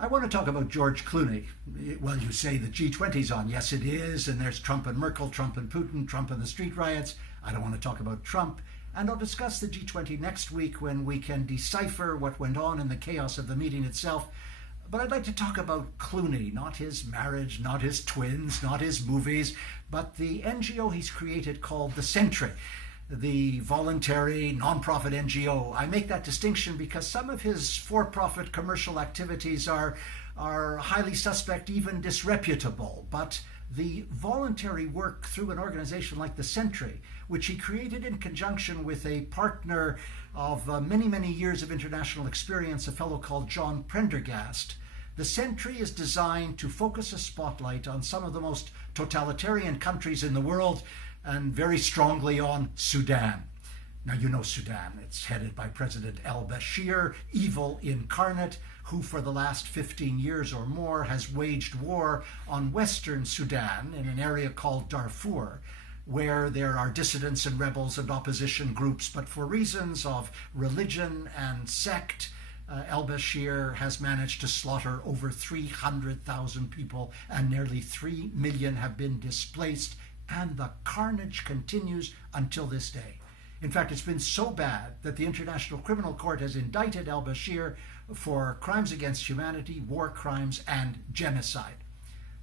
I want to talk about George Clooney. Well, you say the G20's on. Yes, it is. And there's Trump and Merkel, Trump and Putin, Trump and the street riots. I don't want to talk about Trump. And I'll discuss the G20 next week when we can decipher what went on in the chaos of the meeting itself. But I'd like to talk about Clooney, not his marriage, not his twins, not his movies, but the NGO he's created called the Sentry, the voluntary non-profit NGO. I make that distinction because some of his for-profit commercial activities are highly suspect, even disreputable. But the voluntary work through an organization like the Sentry, which he created in conjunction with a partner of many, many years of international experience, a fellow called John Prendergast. The Sentry is designed to focus a spotlight on some of the most totalitarian countries in the world, and very strongly on Sudan. Now, you know Sudan. It's headed by President al-Bashir, evil incarnate, who for the last 15 years or more has waged war on Western Sudan in an area called Darfur, where there are dissidents and rebels and opposition groups, but for reasons of religion and sect, al-Bashir has managed to slaughter over 300,000 people, and nearly 3 million have been displaced, and the carnage continues until this day. In fact, it's been so bad that the International Criminal Court has indicted al-Bashir for crimes against humanity, war crimes, and genocide.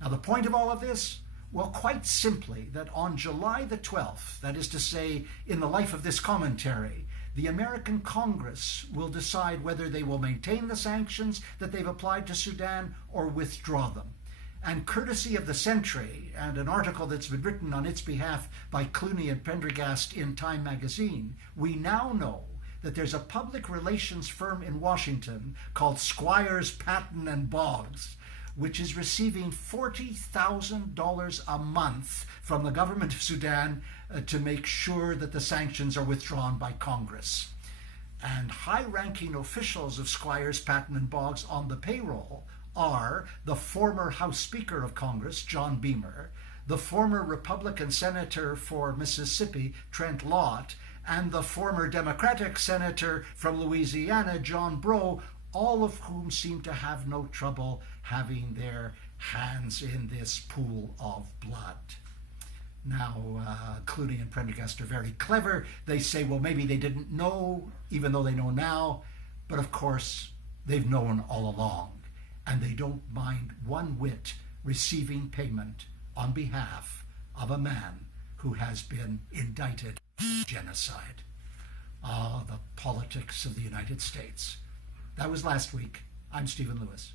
Now, the point of all of this? Well, quite simply, that on July the 12th, that is to say, in the life of this commentary, the American Congress will decide whether they will maintain the sanctions that they've applied to Sudan or withdraw them. And courtesy of the Sentry and an article that's been written on its behalf by Clooney and Prendergast in Time magazine, we now know that there's a public relations firm in Washington called Squires, Patton and Boggs, which is receiving $40,000 a month from the government of Sudan to make sure that the sanctions are withdrawn by Congress. And high-ranking officials of Squires, Patton and Boggs on the payroll are the former House Speaker of Congress, John Beamer, the former Republican Senator for Mississippi, Trent Lott, and the former Democratic Senator from Louisiana, John Breaux, all of whom seem to have no trouble having their hands in this pool of blood. Now, Clooney and Prendergast are very clever. They say, well, maybe they didn't know, even though they know now, but of course, they've known all along. And they don't mind one whit receiving payment on behalf of a man who has been indicted for genocide. Ah, the politics of the United States. That was last week. I'm Stephen Lewis.